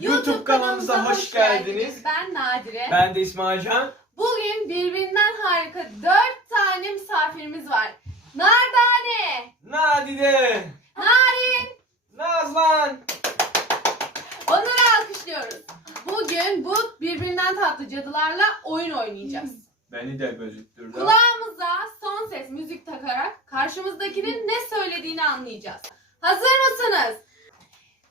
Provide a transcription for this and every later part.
YouTube kanalımıza hoş geldiniz. Ben Nadire. Ben de İsmailcan. Bugün birbirinden harika dört tane misafirimiz var. Nardane, Nadide. Narin, Nazlan. onları alkışlıyoruz. Bugün bu birbirinden tatlı cadılarla oyun oynayacağız. Beni de gözüktürdü. Kulağımıza son ses müzik takarak karşımızdakinin ne söylediğini anlayacağız. Hazır mısınız?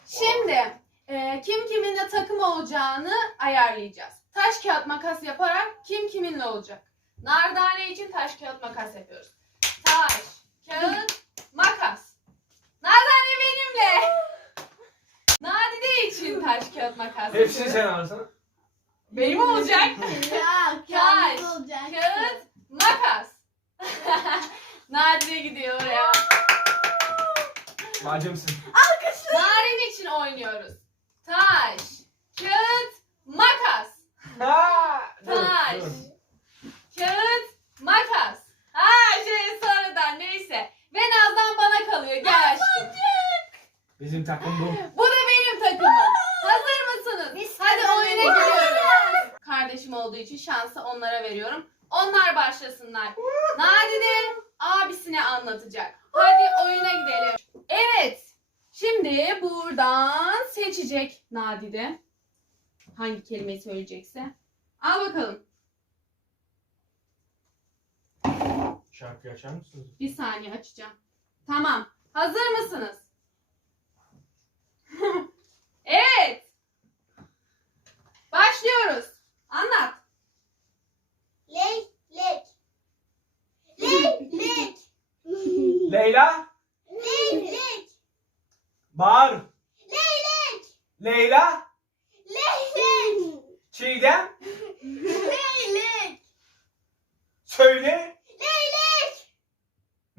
Şimdi e, kim kiminle takım olacağını ayarlayacağız. Taş kağıt makas yaparak kim kiminle olacak? Nardane için taş kağıt makas yapıyoruz. Taş, kağıt, makas. Nardane benimle. Nadide için taş kağıt makas Hepsini sen alsana. Benim olacak. Ya Taş, kendisi olacak. Kağıt, makas. Nadire gidiyor oraya. Bacımsın. Narin için oynuyoruz. Taş, kağıt, makas. Taş. Kağıt, makas. Ha şey sonradan neyse. Ve Naz'dan bana kalıyor. Gel aşkım. Bizim takım bu. Bu da benim takımım. Hazır mısınız? Biz Hadi oyuna gidiyoruz. Kardeşim olduğu için şansı onlara veriyorum. Onlar başlasınlar. Nadide abisine anlatacak. Hadi oyuna gidelim. Evet. Şimdi buradan seçecek Nadide. Hangi kelimeyi söyleyecekse. Al bakalım. Şarkı açar mısınız? Bir saniye açacağım. Tamam. Hazır mısınız?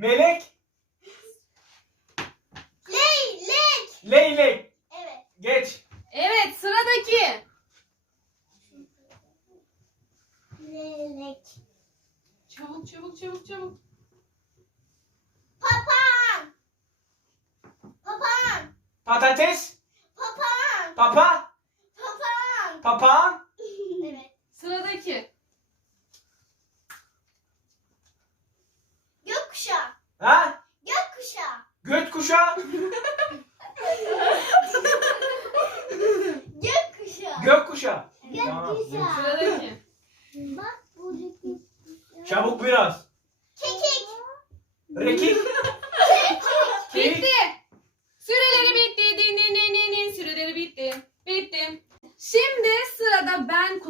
Melek. Leylek. Leylek. Evet. Geç. Evet sıradaki. Leylek. Çabuk çabuk çabuk çabuk. Papağan. Papağan. Patates. Papağan. Papa. Papağan. Papağan. Evet. Sıradaki.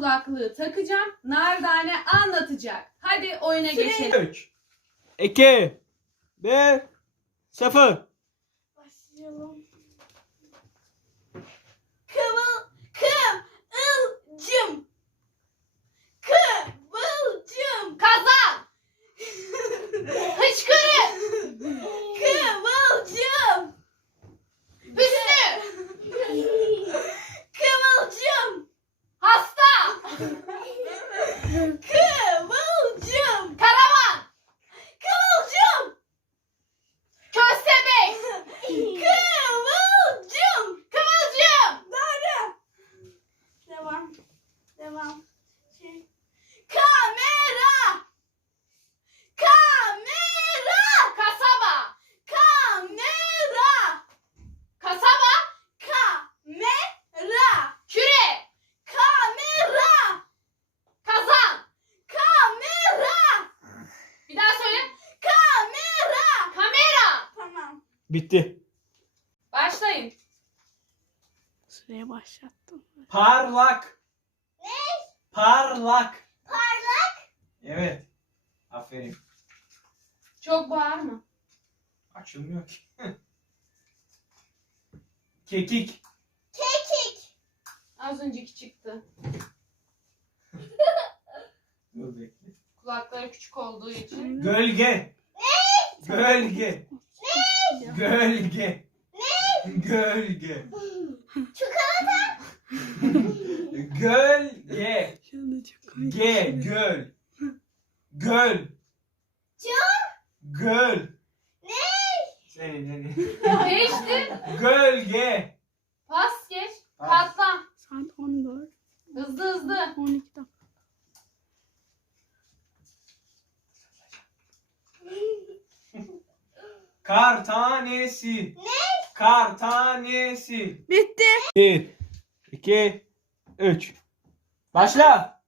Kulaklığı takacağım. Nardane anlatacak. Hadi oyuna geçelim. 3 2 1 0 Başlayalım. Kıvıl, kıvılcım. Kıvılcım. Kazan. Hıçkırık. Kıvılcım. Bitti. Başlayın. Süreye başlattım. Parlak. Ne? Parlak. Parlak. Evet. Aferin. Çok bağırma. Açılmıyor ki. Kekik. Kekik. Az önceki çıktı. Dur bekle. Kulakları küçük olduğu için. Gölge. Gölge. Gölge. Gölge. Çikolata. Gölge. Ge. Göl. Göl. Çok. Göl. Ne? Seni seni. Değiştir. Gölge. Pas geç. Pas. Katlan. hızlı. 12 dakika. Kar tanesi. Ne? Kar tanesi. Bitti. 1, 2, 3. Başla.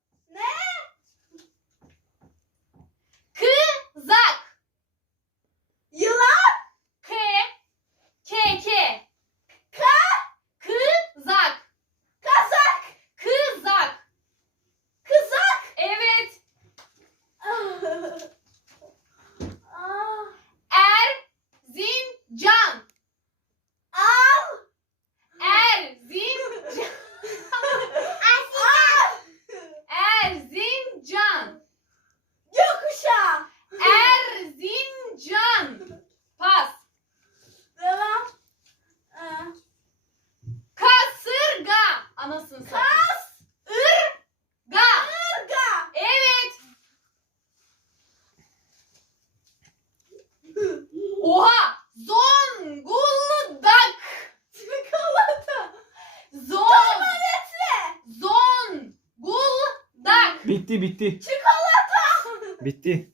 Bitti bitti. Çikolata. Bitti.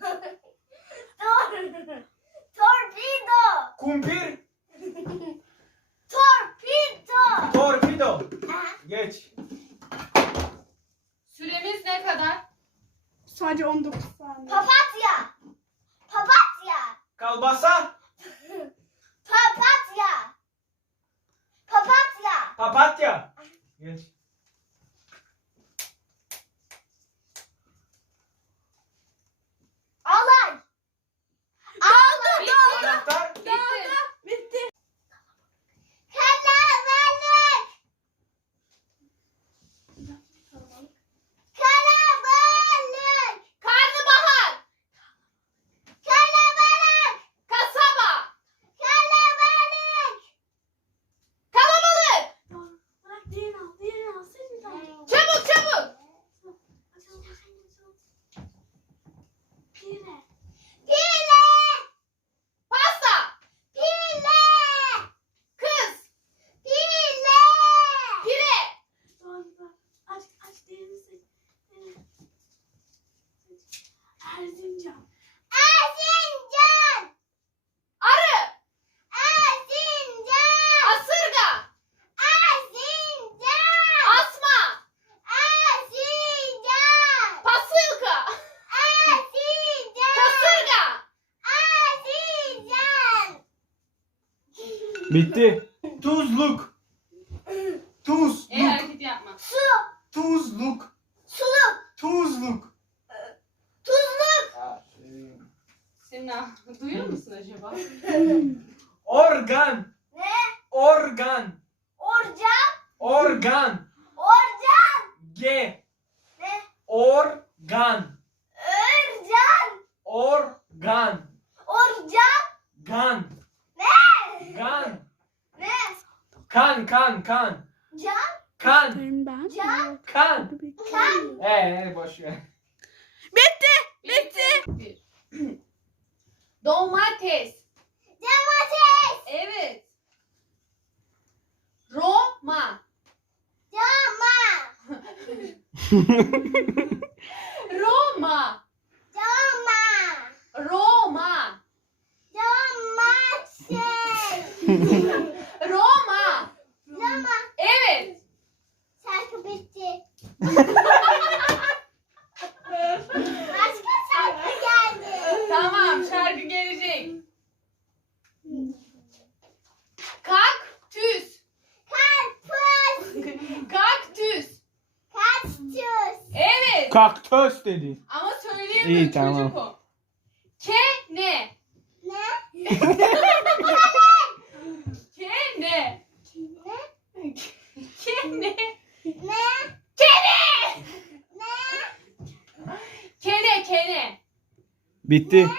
Tor. Torbido. kumpir, Torpido. torpido. Geç. Süremiz ne kadar? Sadece 19 saniye. Papatya. Papatya. Kalbasa, Papatya. Papatya. papatya. Geç. Bitti. Tuzluk, tuzluk, hareketi yapma. Su. tuzluk, Suluk. tuzluk. Tuzluk. Semra duyuyor musun acaba? Organ, Ne? organ, Orcan. organ. Orcan. G, Ne? organ, Örcan. organ, Orcan. gan, Ne? gan. Kan, kan, kan. Can. Kan, ben. Can. kan. Kan. Ee, boş ver. Bitti. Bir. Domates. Domates. Evet. Roma. Cama. Roma. Cama. Roma. Domates. Söz dediğin. Ama söyleyemiyorum İyi, tamam. çocuk o. K ne? Ne? K ne? K ne? Ne? Kene! Kene kene. Bitti. Ne?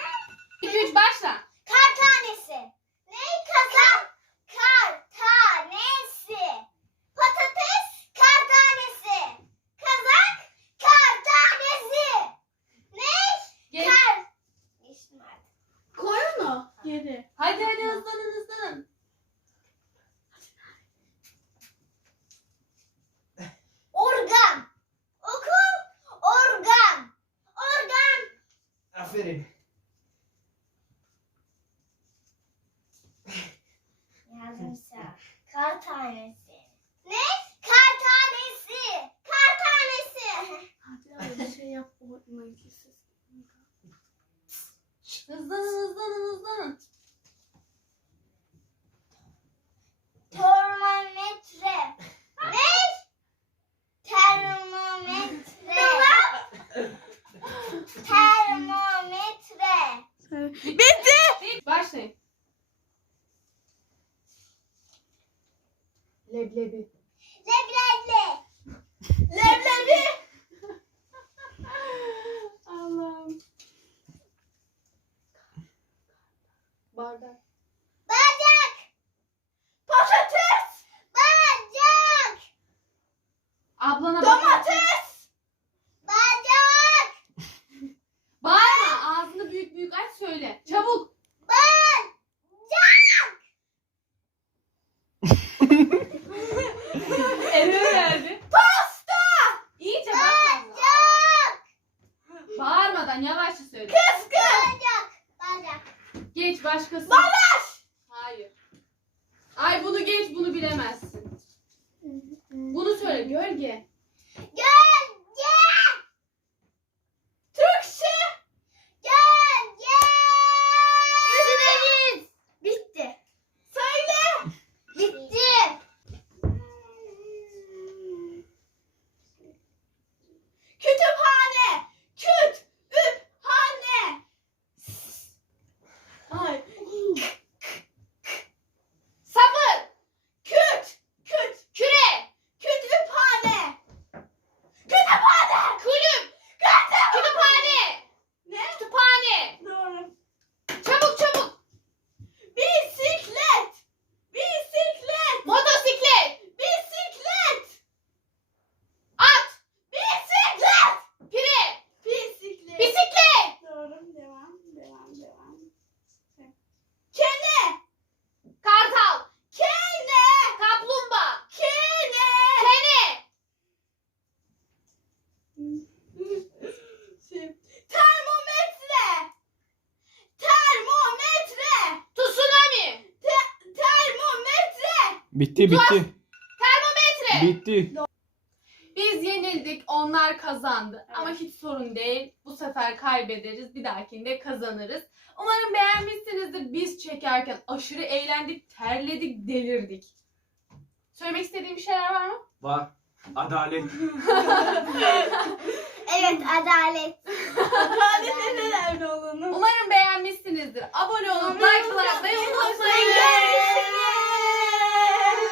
tanesi. Ne? Kar tanesi. Kar tanesi. Hadi abi bir şey yap. Hızlanın hızlanın hızlanın. Leblebi. gölge. Bitti bitti. Termometre. Bitti. Biz yenildik, onlar kazandı. Evet. Ama hiç sorun değil. Bu sefer kaybederiz, bir dahakinde kazanırız. Umarım beğenmişsinizdir. Biz çekerken aşırı eğlendik, terledik, delirdik. Söylemek istediğim bir şeyler var mı? Var. Adalet. evet, adalet. adalet en önemli olanı. Umarım beğenmişsinizdir. Abone olun, like atmayı unutmayın. Görüşürüz.